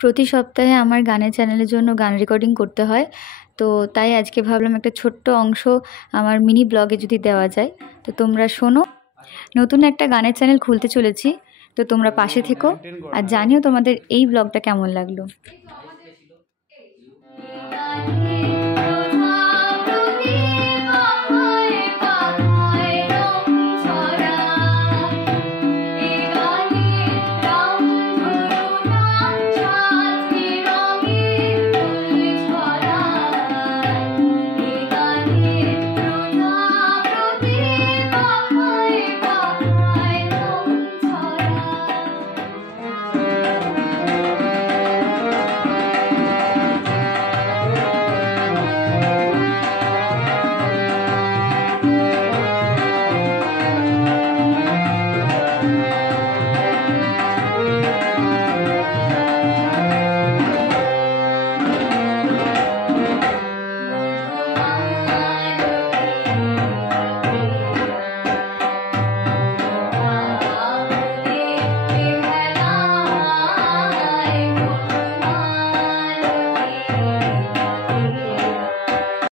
প্রতি সপ্তাহে আমার গানের চ্যানেলের জন্য গান রেকর্ডিং করতে হয়। তো তাই আজকে ভাবলাম একটা ছোট্ট অংশ আমার মিনি ব্লগে যদি দেওয়া যায়, তো তোমরা শোনো। নতুন একটা গানের চ্যানেল খুলতে চলেছি, তো তোমরা পাশে থেকো আর জানিও তোমাদের এই ব্লগটা কেমন লাগলো।